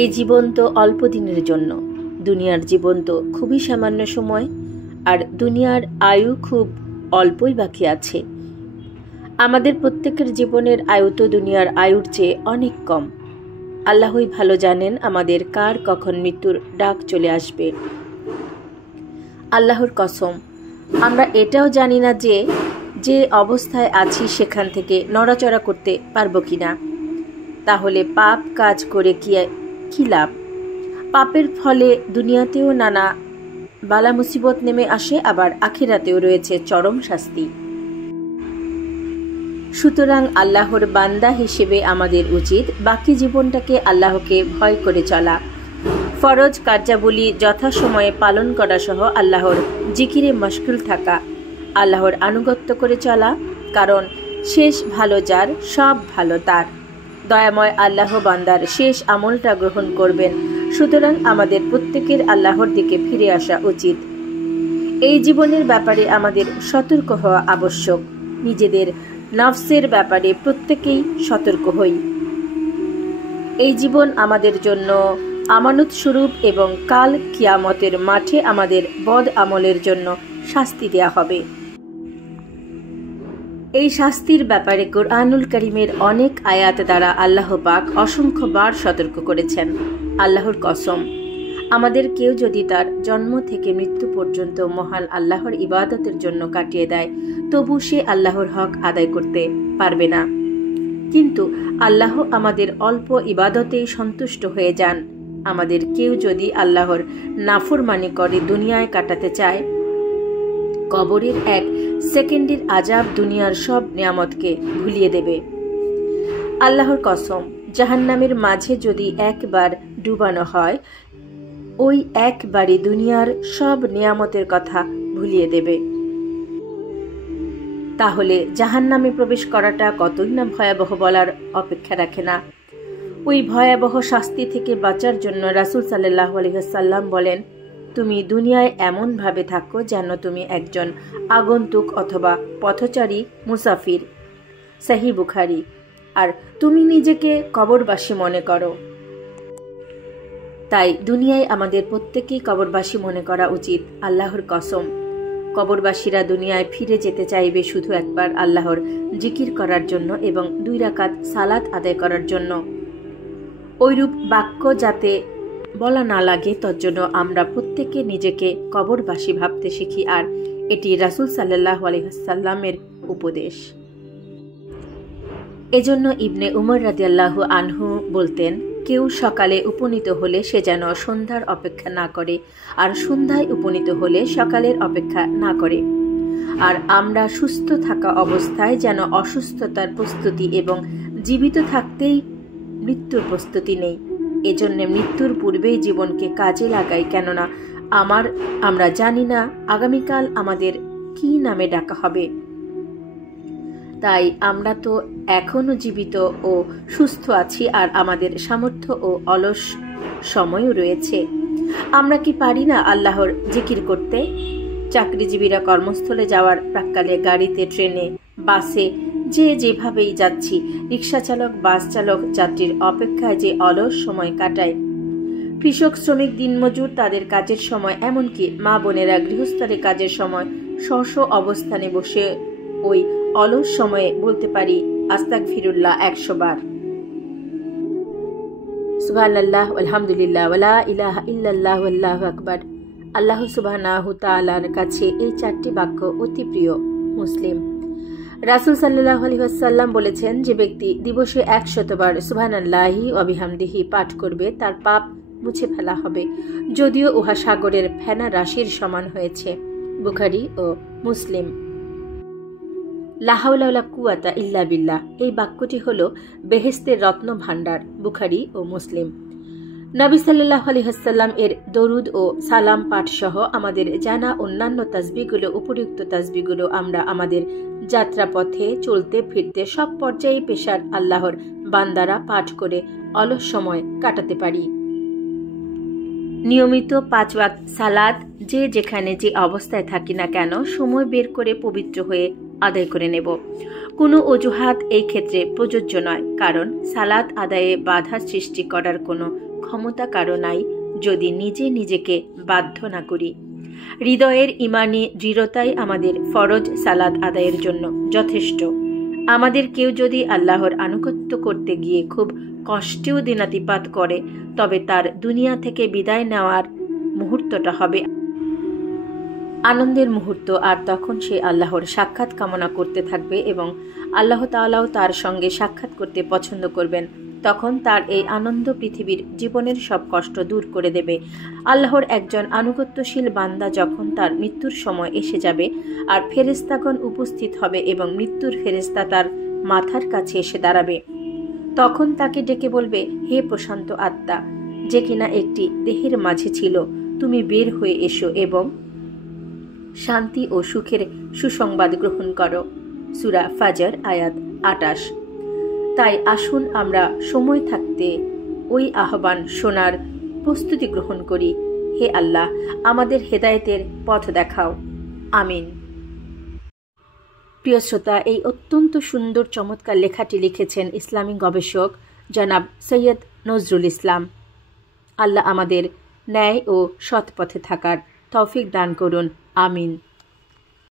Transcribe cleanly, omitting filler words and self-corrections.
এই জীবন তো অল্প দিনের জন্য, দুনিয়ার জীবন তো খুবই সামান্য সময়, আর দুনিয়ার আয়ু খুব অল্পই বাকি আছে। আমাদের প্রত্যেকের জীবনের আয়ু তো দুনিয়ার আয়ুর চেয়ে অনেক কম। আল্লাহই ভালো জানেন আমাদের কার কখন মৃত্যুর ডাক চলে আসবে। আল্লাহর কসম, আমরা এটাও জানি না যে যে অবস্থায় আছি সেখান থেকে নড়াচড়া করতে পারবো কিনা। তাহলে পাপ কাজ করে কি লাভ? পাপের ফলে দুনিয়াতেও নানা বালা মুসিবত নেমে আসে, আবার আখিরাতেও রয়েছে চরম শাস্তি। সুতরাং আল্লাহর বান্দা হিসেবে আমাদের উচিত বাকি জীবনটাকে আল্লাহকে ভয় করে চলা, ফরজ কার্যাবলী যথাসময়ে পালন করা সহ আল্লাহর জিকিরে মশগুল থাকা, আল্লাহর আনুগত্য করে চলা, কারণ শেষ ভালো যার সব ভালো তার। দয়াময় আল্লাহ বান্দার শেষ আমলটা গ্রহণ করবেন। সুতরাং আমাদের প্রত্যেকের আল্লাহর দিকে ফিরে আসা উচিত। এই জীবনের ব্যাপারে আমাদের সতর্ক হওয়া আবশ্যক। নিজেদের নফসের ব্যাপারে প্রত্যেকেই সতর্ক হই। এই জীবন আমাদের জন্য আমানত স্বরূপ এবং কাল কিয়ামতের মাঠে আমাদের বদ আমলের জন্য শাস্তি দেয়া হবে। এই শাস্তির ব্যাপারে কোরআনুল কারীমের অনেক আয়াত দ্বারা আল্লাহ পাক অসংখ্যবার সতর্ক করেছেন। আল্লাহর কসম, আমাদের কেউ যদি তার জন্ম থেকে মৃত্যু পর্যন্ত মহান আল্লাহর ইবাদতের জন্য কাটিয়ে দেয়, তবু সে আল্লাহর হক আদায় করতে পারবে না। কিন্তু আল্লাহ আমাদের অল্প ইবাদতেই সন্তুষ্ট হয়ে যান। আমাদের কেউ যদি আল্লাহর নাফরমানি করে দুনিয়ায় কাটাতে চায়, কবরের এক সেকেন্ডের আজাব দুনিয়ার সব নিয়ামতকে ভুলিয়ে দেবে। আল্লাহর কসম, জাহান্নামের মাঝে যদি একবার ডুবানো হয়, ওই একবারই দুনিয়ার সব নিয়ামতের কথা ভুলিয়ে দেবে। তাহলে জাহান্নামে প্রবেশ করাটা কতই না ভয়াবহ বলার অপেক্ষা রাখে না। ওই ভয়াবহ শাস্তি থেকে বাঁচার জন্য রাসূল সাল্লাল্লাহু আলাইহি ওয়াসাল্লাম বলেন, তুমি দুনিয়ায় এমন ভাবে থাকো যেন তুমি একজন আগন্তুক অথবা পথচারী মুসাফির। সহিহ বুখারী। আর তুমি নিজেকে কবরবাসী মনে করো। তাই দুনিয়ায় আমাদের প্রত্যেকেই কবরবাসী মনে করা উচিত। আল্লাহর কসম, কবরবাসীরা দুনিয়ায় ফিরে যেতে চাইবে শুধু একবার আল্লাহর জিকির করার জন্য এবং 2 রাকাত সালাত আদায় করার জন্য। ওইরূপ বাক্য যাতে বলা না লাগে, তার জন্য আমরা প্রত্যেকে নিজেকে কবরবাসী ভাবতে শিখি। আর এটি রাসূল সাল্লাল্লাহু আলাইহি ওয়াসাল্লামের উপদেশ। এজন্য ইবনে উমর রাদিয়াল্লাহু আনহু বলতেন, কেউ সকালে উপনীত হলে সে যেন সন্ধ্যার অপেক্ষা না করে, আর সন্ধ্যায় উপনীত হলে সকালের অপেক্ষা না করে। আর আমরা সুস্থ থাকা অবস্থায় যেন অসুস্থতার প্রস্তুতি এবং জীবিত থাকতেই মৃত্যুর প্রস্তুতি নেই। এজন্য মৃত্যুর পূর্বেই জীবনকে কাজে লাগাই, কেননা আমরা জানি না আগামীকাল আমাদের কি নামে ডাকা হবে। তাই আমরা তো এখনো জীবিত ও সুস্থ আছি, আর আমাদের সামর্থ্য ও অলস সময়ও রয়েছে। আমরা কি পারি না আল্লাহর জিকির করতে? চাকরিজীবীরা কর্মস্থলে যাওয়ার প্রাক্কালে গাড়িতে, ট্রেনে, বাসে যে যেভাবেই যাচ্ছি, রিক্সা চালক, বাস চালক যাত্রীর অপেক্ষায় যে অলস সময় কাটায়। কৃষক, শ্রমিক, দিনমজুর তাদের কাজের সময়, এমনকি মা বোনেরা গৃহস্থলের কাজের সময় স্ব অবস্থানে বসে ওই অলস সময়ে বলতে পারি আস্তাগফিরুল্লাহ 100 বার, সুবহানাল্লাহ, আলহামদুলিল্লাহ, ওয়ালা ইলাহা ইল্লাল্লাহ, আল্লাহু আকবার। আল্লাহ সুবহানাহু তাআলার কাছে এই 4টি বাক্য অতি প্রিয়। মুসলিম। রাসূল সাল্লাল্লাহু আলাইহি ওয়াসাল্লাম বলেছেন, যে ব্যক্তি দিবসে 100 বার সুবহানাল্লাহি ওয়া বিহামদিহি পাঠ করবে, তার পাপ মুছে ফেলা হবে, যদিও উহা সাগরের ফেনা রাশির সমান হয়েছে। বুখারী ও মুসলিম। লা হাওলা ওয়ালা কুওয়াতা ইল্লা বিল্লাহ, এই বাক্যটি হলো বেহেশতের রত্ন ভাণ্ডার। বুখারী ও মুসলিম। নবী সাল্লাল্লাহু আলাইহি ওয়াসাল্লাম এর দরুদ ও সালাম পাঠ সহ আমাদের জানা অন্যান্য তাসবিহগুলো, উপযুক্ত তাসবিহগুলো আমরা আমাদের যাত্রাপথে, চলতে ফিরতে সব পর্যায়ে পেশার আল্লাহর বান্দারা পাঠ করে অলস সময় কাটাতে পারি। নিয়মিত 5 ওয়াক্ত সালাত যে যেখানে যে অবস্থায় থাকি না কেন সময় বের করে পবিত্র হয়ে আদায় করে নেব। কোনো অজুহাত এই ক্ষেত্রে প্রযোজ্য নয়, কারণ সালাত আদায়ে বাধা সৃষ্টি করার কোনো ক্ষমতা কারো নাই যদি নিজে নিজেকে বাধ্য না করি। হৃদয়ের ইমানি দৃঢ়তাই আমাদের ফরজ সালাত আদায়ের জন্য যথেষ্ট। আমাদের কেউ যদি আল্লাহর আনুগত্য করতে গিয়ে খুব কষ্টেও দিনাতিপাত করে, তবে তার দুনিয়া থেকে বিদায় নেওয়ার মুহূর্তটা হবে আনন্দের মুহূর্ত, আর তখন সে আল্লাহর সাক্ষাৎ কামনা করতে থাকবে এবং আল্লাহ তাআলাও তার সঙ্গে সাক্ষাৎ করতে পছন্দ করবেন। তখন তার এই আনন্দ পৃথিবীর জীবনের সব কষ্ট দূর করে দেবে। আল্লাহর একজন আনুগত্যশীল বান্দা যখন তার মৃত্যুর সময় এসে যাবে আর ফেরেশতাগণ উপস্থিত হবে এবং মৃত্যুর ফেরেশতা তার মাথার কাছে এসে দাঁড়াবে, তখন তাকে ডেকে বলবে, হে প্রশান্ত আত্মা, যে কিনা একটি দেহের মাঝে ছিল, তুমি বের হয়ে এসো এবং শান্তি ও সুখের সুসংবাদ গ্রহণ করো। সূরা ফাজর আয়াত 28। তাই আসুন আমরা সময় থাকতে ওই আহ্বান শোনার প্রস্তুতি গ্রহণ করি। হে আল্লাহ, আমাদের হেদায়েতের পথ দেখাও। আমিন। প্রিয় শ্রোতা, এই অত্যন্ত সুন্দর চমৎকার লেখাটি লিখেছেন ইসলামী গবেষক জনাব সৈয়দ নজরুল ইসলাম। আল্লাহ আমাদের ন্যায় ও সৎ পথে থাকার তৌফিক দান করুন। আমিন।